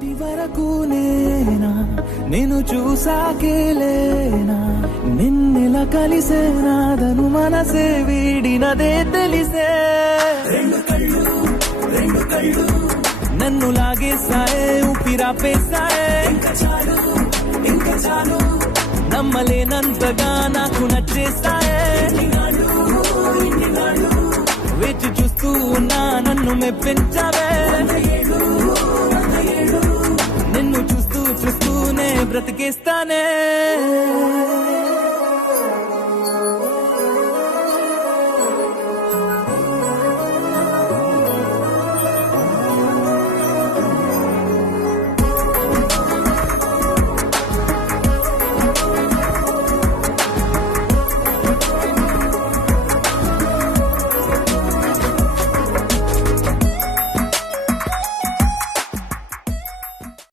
ఇప్పటి వరకు నేనా నేను చూసాకేలేనా నిన్నెలా కలిసేనాదను మనసే వీడినదే తెలిసే రెండు కళ్ళు నన్ను లాగేసాయే ఊపిరాపేసాయే ఇంకా చాలు నమ్మలేనంతగా నాకు నచ్చేసాయే వేచి చూస్తూ ఉన్నా నన్ను మెప్పించావే నిన్ను చూస్తూనే బ్రతికేస్తానే